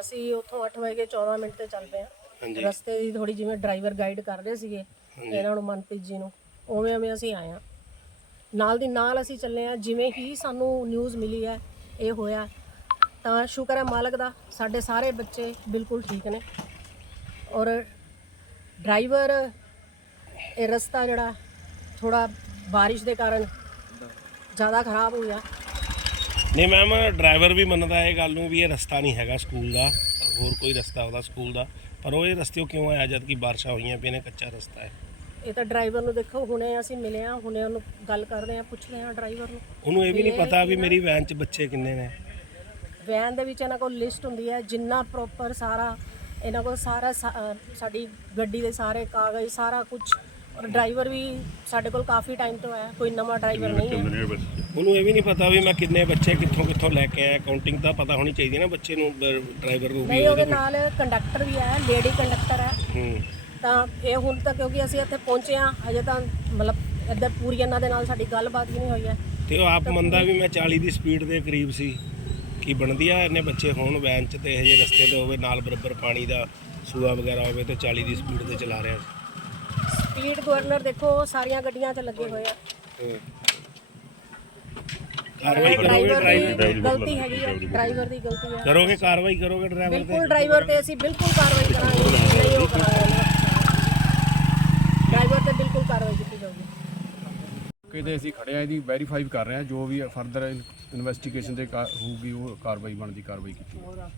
ਅਸੀਂ ਉੱਥੋਂ 8 ਵਜੇ 14 ਮਿੰਟ ਤੇ ਚੱਲ ਪਏ ਹਾਂ ਰਸਤੇ ਦੀ ਥੋੜੀ ਜਿਵੇਂ ਡਰਾਈਵਰ ਗਾਈਡ ਕਰ ਰਹੇ ਸੀਗੇ ਇਹਨਾਂ ਨੂੰ ਮਨਪ੍ਰੀਤ ਜੀ ਨੂੰ ਉਵੇਂ ਉਵੇਂ ਅਸੀਂ ਆਏ ਹਾਂ। ਨਾਲ ਦੀ ਨਾਲ ਅਸੀਂ ਚੱਲੇ ਹਾਂ ਜਿਵੇਂ ਹੀ ਸਾਨੂੰ ਨਿਊਜ਼ ਮਿਲੀ ਹੈ ਇਹ ਹੋਇਆ। ਤਾਂ ਸ਼ੁਕਰ ਹੈ ਮਾਲਕ ਦਾ ਸਾਡੇ ਸਾਰੇ ਬੱਚੇ ਬਿਲਕੁਲ ਠੀਕ ਨੇ। ਔਰ ਡਰਾਈਵਰ ਇਹ ਰਸਤਾ ਜਿਹੜਾ ਥੋੜਾ ਬਾਰਿਸ਼ ਦੇ ਕਾਰਨ ਜ਼ਿਆਦਾ ਖਰਾਬ ਹੋ ਗਿਆ ਨਹੀਂ ਮੈਮ ਡਰਾਈਵਰ ਵੀ ਮੰਨਦਾ ਇਹ ਗੱਲ ਨੂੰ ਵੀ ਇਹ ਰਸਤਾ ਨਹੀਂ ਹੈਗਾ ਸਕੂਲ ਦਾ ਹੋਰ ਕੋਈ ਰਸਤਾ ਉਹਦਾ ਸਕੂਲ ਦਾ। ਪਰ ਉਹ ਇਹ ਰਸਤੇ ਕਿਉਂ ਆਇਆ ਜਦ ਕਿ ਬਾਰਿਸ਼ਾਂ ਹੋਈਆਂ ਪਈਆਂ ਨੇ ਕੱਚਾ ਰਸਤਾ ਹੈ। ਇਹ ਤਾਂ ਡਰਾਈਵਰ ਨੂੰ ਦੇਖੋ ਹੁਣੇ ਅਸੀਂ ਮਿਲੇ ਆ ਹੁਣੇ ਉਹਨੂੰ ਗੱਲ ਕਰਦੇ ਆ ਪੁੱਛਦੇ ਆ ਡਰਾਈਵਰ ਨੂੰ। ਉਹਨੂੰ ਇਹ ਵੀ ਨਹੀਂ ਪਤਾ ਵੀ ਮੇਰੀ ਵੈਨ 'ਚ ਬੱਚੇ ਕਿੰਨੇ ਨੇ। ਵੈਨ ਦੇ ਵਿੱਚ ਇਹਨਾਂ ਕੋਲ ਲਿਸਟ ਹੁੰਦੀ ਹੈ ਜਿੰਨਾ ਪ੍ਰੋਪਰ ਸਾਰਾ ਇਹਨਾਂ ਕੋਲ ਸਾਰਾ ਸਾ- ਅਹ ਸਾਡੀ ਗੱਡੀ ਦੇ ਸਾਰੇ ਕਾਗਜ਼ ਸਾਰਾ ਕੁਝ ਔਰ ਡਰਾਈਵਰ ਵੀ ਸਾਡੇ ਕੋਲ ਕਾਫੀ ਟਾਈਮ ਤੋਂ ਹੈ ਕੋਈ ਨਵਾਂ ਡਰਾਈਵਰ ਨਹੀਂ ਹੈ। ਉਹਨੂੰ ਇਹ ਵੀ ਨਹੀਂ ਪਤਾ ਵੀ ਮੈਂ ਕਿੰਨੇ ਬੱਚੇ ਕਿੱਥੋਂ ਕਿੱਥੋਂ ਲੈ ਕੇ ਆਇਆ ਕਾਊਂਟਿੰਗ ਤਾਂ ਪਤਾ ਹੋਣੀ ਚਾਹੀਦੀ ਹੈ ਨਾ ਬੱਚੇ ਨੂੰ ਡਰਾਈਵਰ ਨੂੰ ਵੀ ਨਹੀਂ ਉਹਦੇ ਨਾਲ ਕੰਡਕਟਰ ਵੀ ਹੈ ਲੇਡੀ ਕੰਡਕਟਰ ਹੈ। ਹੂੰ। ਤਾਂ ਇਹ ਹੁਣ ਤੱਕ ਕਿਉਂਕਿ ਅਸੀਂ ਇੱਥੇ ਪਹੁੰਚੇ ਆ ਅਜੇ ਤਾਂ ਮਤਲਬ ਇੱਧਰ ਪੂਰੀ ਇਹਨਾਂ ਦੇ ਨਾਲ ਸਾਡੀ ਗੱਲਬਾਤ ਵੀ ਨਹੀਂ ਹੋਈ ਹੈ। ਤੇ ਉਹ ਆਪ ਮੰਨਦਾ ਵੀ ਮੈਂ 40 ਦੀ ਸਪੀਡ ਦੇ ਕਰੀਬ ਸੀ ਕੀ ਬਣਦੀ ਆ ਇੰਨੇ ਬੱਚੇ ਹੋਣ ਵੈਨ 'ਚ ਤੇ ਇਹ ਜੇ ਰਸਤੇ ਤੇ ਹੋਵੇ ਨਾਲ ਬਰਾਬਰ ਪਾਣੀ ਦਾ ਸੂਆ ਵਗੈਰਾ ਹੋਵੇ ਤੇ 40 ਦੀ ਸਪੀਡ ਤੇ ਚਲਾ ਰਿਹਾ ਸਪੀਡ ਗਵਰਨਰ ਦੇਖੋ ਸਾਰੀਆਂ ਗੱਡੀਆਂ 'ਚ ਲੱਗੇ ਹੋਏ ਆ। ਕਾਰਵਾਈ ਕਰੋਗੇ ਡਰਾਈਵਰ ਦੀ ਗਲਤੀ ਹੈਗੀ ਹੈ ਡਰਾਈਵਰ ਦੀ ਗਲਤੀ ਹੈ ਕਰੋਗੇ ਕਾਰਵਾਈ ਕਰੋਗੇ ਡਰਾਈਵਰ ਤੇ? ਬਿਲਕੁਲ ਡਰਾਈਵਰ ਤੇ ਅਸੀਂ ਬਿਲਕੁਲ ਕਾਰਵਾਈ ਕਰਾਂਗੇ ਨਹੀਂ ਉਹ ਕਰਾਂਗੇ। ਡਰਾਈਵਰ ਤੇ ਬਿਲਕੁਲ ਕਾਰਵਾਈ ਕੀਤੀ ਜਾਊਗੀ। ਕਿਤੇ ਅਸੀਂ ਖੜੇ ਆ ਇਹਦੀ ਵੈਰੀਫਾਈ ਕਰ ਰਹੇ ਆ ਜੋ ਵੀ ਫਰਦਰ ਇਨਵੈਸਟੀਗੇਸ਼ਨ ਦੇ ਕਾ- ਹੋਊਗੀ ਉਹ ਕਾਰਵਾਈ ਬਣਦੀ ਕਾਰਵਾਈ ਕੀਤੀ ਜਾਊਗੀ।